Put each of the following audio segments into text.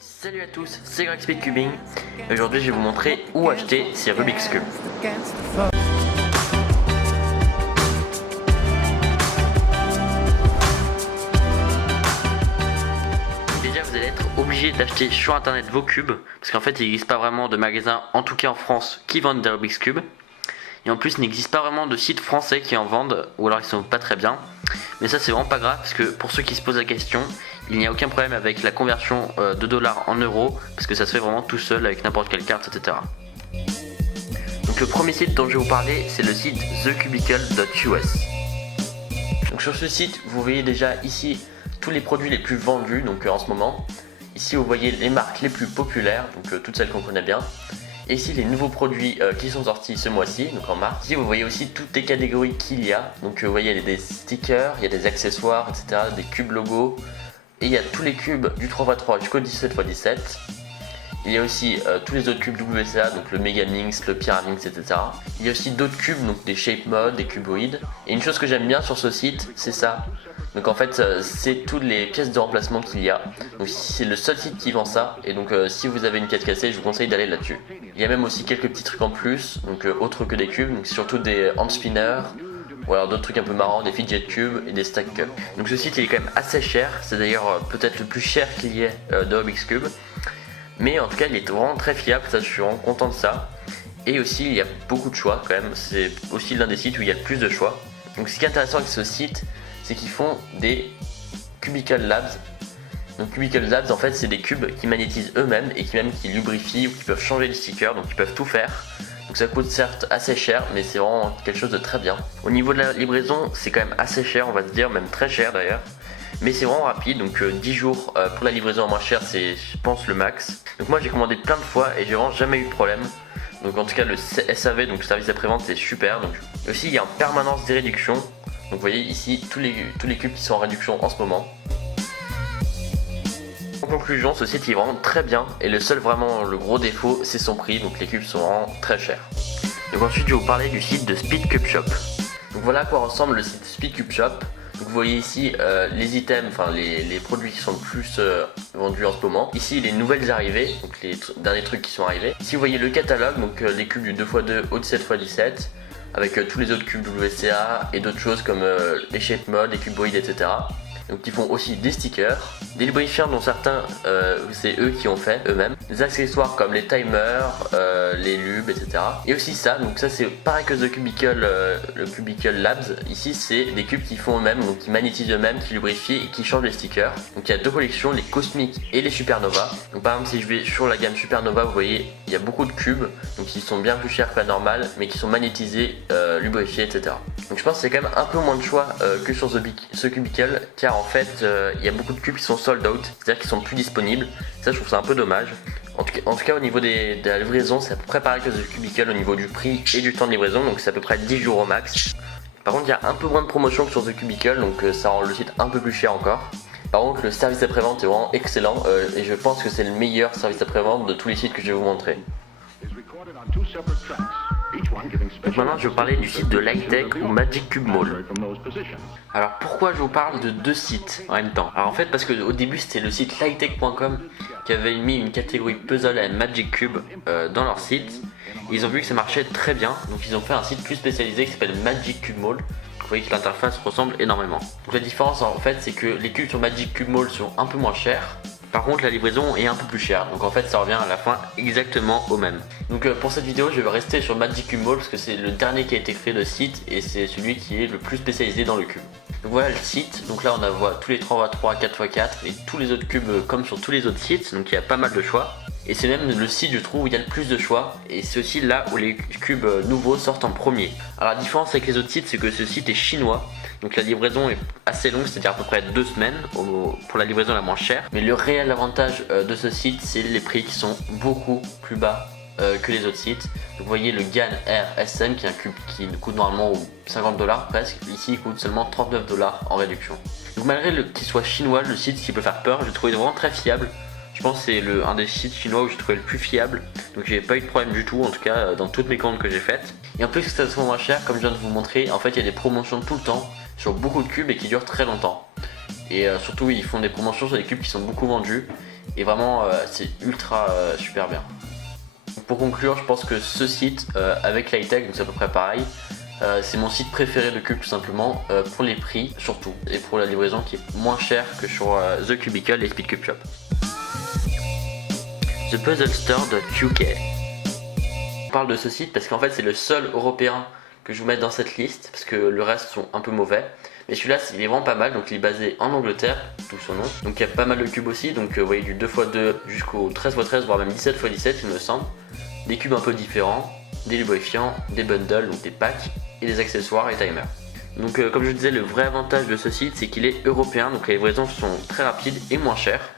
Salut à tous, c'est Greg Speed Cubing. Aujourd'hui je vais vous montrer où acheter ces Rubik's Cube. Déjà vous allez être obligé d'acheter sur internet vos cubes, parce qu'en fait il n'existe pas vraiment de magasin, en tout cas en France, qui vendent des Rubik's Cube. Et en plus il n'existe pas vraiment de sites français qui en vendent, ou alors ils sont pas très bien. Mais ça c'est vraiment pas grave, parce que pour ceux qui se posent la question, il n'y a aucun problème avec la conversion de dollars en euros, parce que ça se fait vraiment tout seul avec n'importe quelle carte, etc. Donc le premier site dont je vais vous parler, c'est le site thecubicle.us. Donc sur ce site, vous voyez déjà ici tous les produits les plus vendus donc en ce moment. Ici vous voyez les marques les plus populaires, donc toutes celles qu'on connaît bien. Et ici les nouveaux produits qui sont sortis ce mois-ci, donc en mars. Ici vous voyez aussi toutes les catégories qu'il y a. Donc vous voyez il y a des stickers, il y a des accessoires, etc. Des cubes logos. Et il y a tous les cubes du 3x3 jusqu'au 17x17. Il y a aussi tous les autres cubes WCA, donc le Megaminx, le Pyraminx, etc. Il y a aussi d'autres cubes, donc des shape modes, des cuboïdes. Et une chose que j'aime bien sur ce site, c'est ça. Donc en fait, c'est toutes les pièces de remplacement qu'il y a. Donc c'est le seul site qui vend ça. Et donc si vous avez une pièce cassée, je vous conseille d'aller là-dessus. Il y a même aussi quelques petits trucs en plus, donc autres que des cubes, donc surtout des hand spinners. Ou alors d'autres trucs un peu marrants, des fidget cubes et des stack cups. Donc ce site il est quand même assez cher, c'est d'ailleurs peut-être le plus cher qu'il y ait de Rubik's Cube. Mais en tout cas il est vraiment très fiable, ça je suis vraiment content de ça. Et aussi il y a beaucoup de choix quand même, c'est aussi l'un des sites où il y a le plus de choix. Donc ce qui est intéressant avec ce site, c'est qu'ils font des Cubicle Labs. Donc Cubicle Labs en fait c'est des cubes qui magnétisent eux-mêmes et qui lubrifient ou qui peuvent changer les stickers, donc ils peuvent tout faire. Donc ça coûte certes assez cher, mais c'est vraiment quelque chose de très bien. Au niveau de la livraison, c'est quand même assez cher, on va se dire, même très cher d'ailleurs. Mais c'est vraiment rapide, donc 10 jours pour la livraison en moins cher, c'est je pense le max. Donc moi j'ai commandé plein de fois et j'ai vraiment jamais eu de problème. Donc en tout cas le SAV, donc le service après-vente, c'est super. Donc aussi il y a en permanence des réductions. Donc vous voyez ici tous les cubes qui sont en réduction en ce moment. En conclusion, ce site est vraiment très bien et le seul vraiment le gros défaut c'est son prix, donc les cubes sont vraiment très chers. Donc ensuite je vais vous parler du site de Speed Cube Shop. Donc voilà à quoi ressemble le site Speed Cube Shop. Donc vous voyez ici les items, enfin les produits qui sont le plus vendus en ce moment. Ici les nouvelles arrivées, donc les derniers trucs qui sont arrivés. Ici vous voyez le catalogue, donc les cubes du 2x2 au 17x17 avec tous les autres cubes WCA et d'autres choses comme les shape modes, les cuboïdes, etc. Donc ils font aussi des stickers, des lubrifiants dont certains c'est eux qui ont fait eux-mêmes, des accessoires comme les timers, les lubes, etc. Et aussi ça, donc ça c'est pareil que le Cubicle Labs. Ici c'est des cubes qui font eux-mêmes, donc qui magnétisent eux-mêmes, qui lubrifient et qui changent les stickers. Donc il y a deux collections, les cosmiques et les supernova. Donc par exemple si je vais sur la gamme supernova, vous voyez il y a beaucoup de cubes, donc qui sont bien plus chers que la normale, mais qui sont magnétisés, lubrifiés, etc. Donc je pense que c'est quand même un peu moins de choix que sur ce Cubicle, car en fait il y a beaucoup de cubes qui sont sold out, c'est-à-dire qu'ils sont plus disponibles. Ça je trouve ça un peu dommage. En tout cas au niveau de la livraison, c'est à peu près pareil que The Cubicle au niveau du prix et du temps de livraison, donc c'est à peu près 10 jours au max. Par contre il y a un peu moins de promotion que sur The Cubicle, donc ça rend le site un peu plus cher encore. Par contre le service après-vente est vraiment excellent et je pense que c'est le meilleur service après-vente de tous les sites que je vais vous montrer. Donc maintenant je vais vous parler du site de Lightech ou Magic Cube Mall. Alors pourquoi je vous parle de deux sites en même temps? Alors en fait parce que au début c'était le site lightech.com qui avait mis une catégorie puzzle et Magic Cube dans leur site. Ils ont vu que ça marchait très bien, donc ils ont fait un site plus spécialisé qui s'appelle Magic Cube Mall. Vous voyez que l'interface ressemble énormément. Donc la différence en fait c'est que les cubes sur Magic Cube Mall sont un peu moins chers. Par contre la livraison est un peu plus chère, donc en fait ça revient à la fin exactement au même. Donc pour cette vidéo je vais rester sur Magic Cube Mall parce que c'est le dernier qui a été créé de site et c'est celui qui est le plus spécialisé dans le cube. Donc voilà le site, donc là on voit tous les 3x3, 4x4 et tous les autres cubes comme sur tous les autres sites, donc il y a pas mal de choix. Et c'est même le site je trouve où il y a le plus de choix et c'est aussi là où les cubes nouveaux sortent en premier. Alors la différence avec les autres sites c'est que ce site est chinois. Donc la livraison est assez longue, c'est-à-dire à peu près 2 semaines pour la livraison la moins chère. Mais le réel avantage de ce site, c'est les prix qui sont beaucoup plus bas que les autres sites. Donc vous voyez le GAN RSM qui est un cube qui coûte normalement 50$ presque. Ici il coûte seulement 39$ en réduction. Donc malgré qu'il soit chinois, le site qui peut faire peur, je le trouvais vraiment très fiable. Je pense que c'est un des sites chinois où je trouvais le plus fiable. Donc j'ai pas eu de problème du tout, en tout cas dans toutes mes commandes que j'ai faites. Et en plus que ça soit moins cher, comme je viens de vous montrer, en fait il y a des promotions tout le temps sur beaucoup de cubes et qui durent très longtemps. Et surtout ils font des promotions sur des cubes qui sont beaucoup vendus. et vraiment c'est ultra super bien. Donc, pour conclure, je pense que ce site avec l'high-tech, donc c'est à peu près pareil, c'est mon site préféré de Cube tout simplement, pour les prix surtout, et pour la livraison qui est moins chère que sur The Cubicle et Speed Cube Shop. ThePuzzleStore.uk. Je parle de ce site parce qu'en fait c'est le seul européen que je vous mette dans cette liste, parce que le reste sont un peu mauvais. Mais celui-là il est vraiment pas mal, donc il est basé en Angleterre, tout son nom. Donc il y a pas mal de cubes aussi, donc vous voyez du 2x2 jusqu'au 13x13, voire même 17x17 il me semble. Des cubes un peu différents, des lubrifiants, des bundles, donc des packs, et des accessoires et timers. Donc comme je disais, le vrai avantage de ce site c'est qu'il est européen, donc les livraisons sont très rapides et moins chères.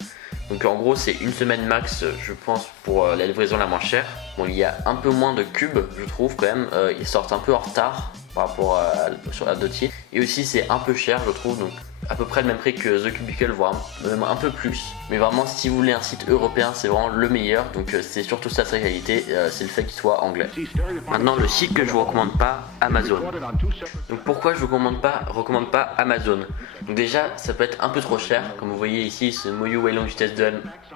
Donc en gros c'est une semaine max je pense pour la livraison la moins chère. Bon, il y a un peu moins de cubes je trouve quand même, ils sortent un peu en retard par rapport à d'autres sites. Et aussi c'est un peu cher je trouve, donc à peu près le même prix que The Cubicle, voire même un peu plus. Mais vraiment si vous voulez un site européen c'est vraiment le meilleur, donc c'est surtout ça sa qualité, c'est le fait qu'il soit anglais. Maintenant le site que je vous recommande pas, Amazon. Donc pourquoi je vous recommande pas Amazon? Donc déjà ça peut être un peu trop cher, comme vous voyez ici ce Moyu Weilong vitesse 2M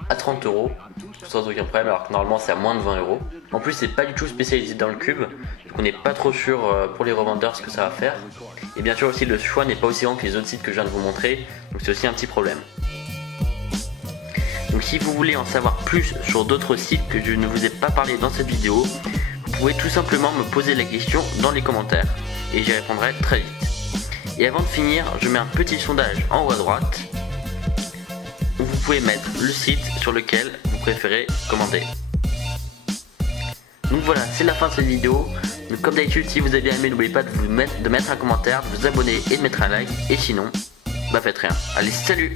à 30 € sans aucun problème, alors que normalement c'est à moins de 20 €. En plus c'est pas du tout spécialisé dans le cube, donc on n'est pas trop sûr pour les revendeurs ce que ça va faire. Et bien sûr aussi le choix n'est pas aussi grand que les autres sites que je viens de vous montrer, donc c'est aussi un petit problème. Donc si vous voulez en savoir plus sur d'autres sites que je ne vous ai pas parlé dans cette vidéo, vous pouvez tout simplement me poser la question dans les commentaires et j'y répondrai très vite. Et avant de finir, je mets un petit sondage en haut à droite où vous pouvez mettre le site sur lequel vous préférez commander. Donc voilà, c'est la fin de cette vidéo. Donc comme d'habitude, si vous avez aimé, n'oubliez pas de mettre un commentaire, de vous abonner et de mettre un like. Et sinon, bah faites rien. Allez, salut!